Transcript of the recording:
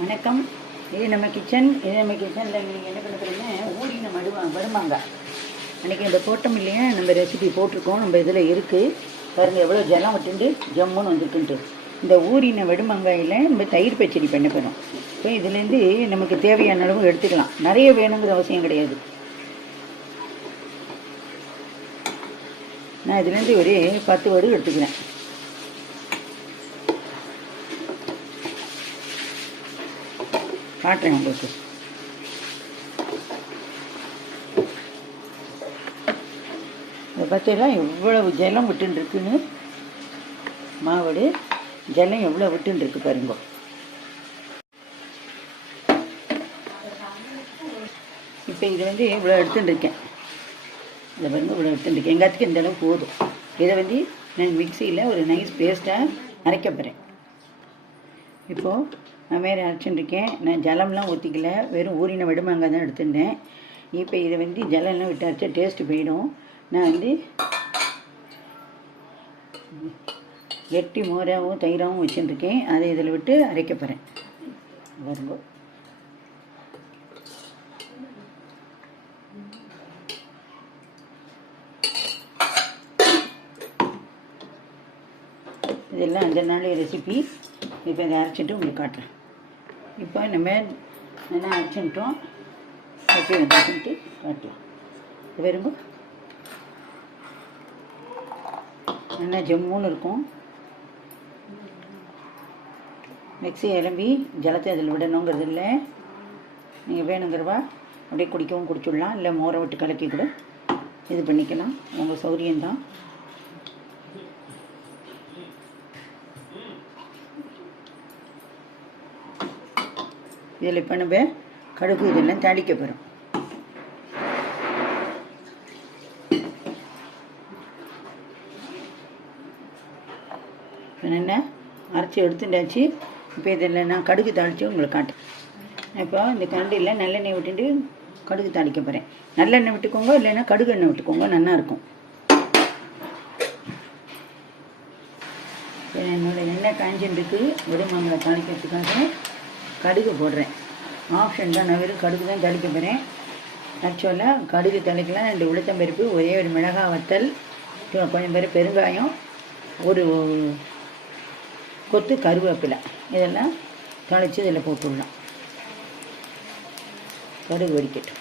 வணக்கம். இது நம்ம கிச்சனில் நீங்கள் என்ன பண்ண போகிறீங்க, ஊறின வருமாங்க. அன்றைக்கி இந்த போட்டோம் இல்லையா, நம்ம ரெசிபி போட்டிருக்கோம். நம்ம இதில் இருக்குது பாருங்கள், எவ்வளோ ஜலம் விட்டுண்டு ஜம்முன்னு வந்துருக்குன்ட்டு. இந்த ஊறின வெடுமங்காயில் நம்ம தயிர் பச்சடி பண்ண போகிறோம். இப்போ இதுலேருந்து நமக்கு தேவையான அளவு எடுத்துக்கலாம். நிறைய வேணுங்கிற அவசியம் கிடையாது. நான் இதுலேருந்து ஒரு 10 வடு எடுத்துக்கிறேன். காட்டுறேன் உங்களுக்கு. அதை பார்த்தீங்கன்னா எவ்வளவு ஜலம் விட்டுருக்குன்னு, மாவடு ஜலம் எவ்வளோ விட்டுருக்கு பாருங்க. இப்போ இது இவ்வளோ எடுத்துட்டுருக்கேன். இதை பாருங்க, இவ்வளோ எடுத்துட்டுருக்கேன். எங்காத்துக்கு இந்த அளவு போதும். இதை நான் மிக்சியில் ஒரு நைஸ் பேஸ்ட்டாக அரைக்க போகிறேன். இப்போது நான் வேறு அரைச்சிட்டுருக்கேன். நான் ஜலம்லாம் ஊற்றிக்கல, வெறும் ஊறின வெடுமாங்காய் தான் எடுத்துட்டேன். இப்போ இதை ஜலம்லாம் விட்டு அரைச்சா டேஸ்ட்டு போயிடும். நான் கெட்டி மோராகவும் தயிராகவும் வச்சுட்டுருக்கேன். அதை இதில் விட்டு அரைக்க போகிறேன். வருங்க, இதெல்லாம் 5 நாள் ரெசிபி. இப்போ இதை அரைச்சிட்டு உங்களுக்கு காட்டுறேன். இப்போ நம்ம நல்லா அரைச்சிட்டோம். எப்படி வந்துட்டு காட்டலாம். இது வருங்க, நல்லா ஜம்முன்னு இருக்கும். மிக்ஸி இறம்பி ஜலத்தை அதில் விடணுங்கிறது இல்லை. நீங்கள் வேணுங்கிறவா அப்படியே குடிக்கவும் குடிச்சுடலாம், இல்லை மோரை விட்டு கலக்கி கூட இது பண்ணிக்கலாம். உங்கள் சௌரியம்தான். இதில் இப்போ நம்ம கடுகு இதெல்லாம் தாளிக்க போகிறோம். என்ன அரைச்சி எடுத்துட்டாச்சு. இப்போ இதில் நான் கடுகு தாளித்து உங்களுக்கு காட்டுறேன். இப்போ இந்த கரண்டியில் நல்லெண்ணெய் விட்டுட்டு கடுகு தாளிக்க போகிறேன். நல்லெண்ணெய் விட்டுக்கோங்க, இல்லைன்னா கடுகு எண்ணெய் விட்டுக்கோங்க, நல்லாயிருக்கும். என்னோடய எண்ணெய் காஞ்சின்ட்டுருக்கு. வெடுமாங்காய் தாளிக்கிறதுக்காக கடுகு போடுறேன். ஆப்ஷன் தான், நான் வெறும் கடுகு தான் தாளிக்க போகிறேன். ஆக்சுவலாக கடுகு தாளிக்கலாம். 2 உளுத்தம்பருப்பு, ஒரே ஒரு மிளகாய் வத்தல், கொஞ்சம் பேர் பெருங்காயம், ஒரு கொத்து கருவேப்பிலை, இதெல்லாம் தாளித்து இதில் போட்டுடலாம். கடுகு வெடிக்கட்டும்.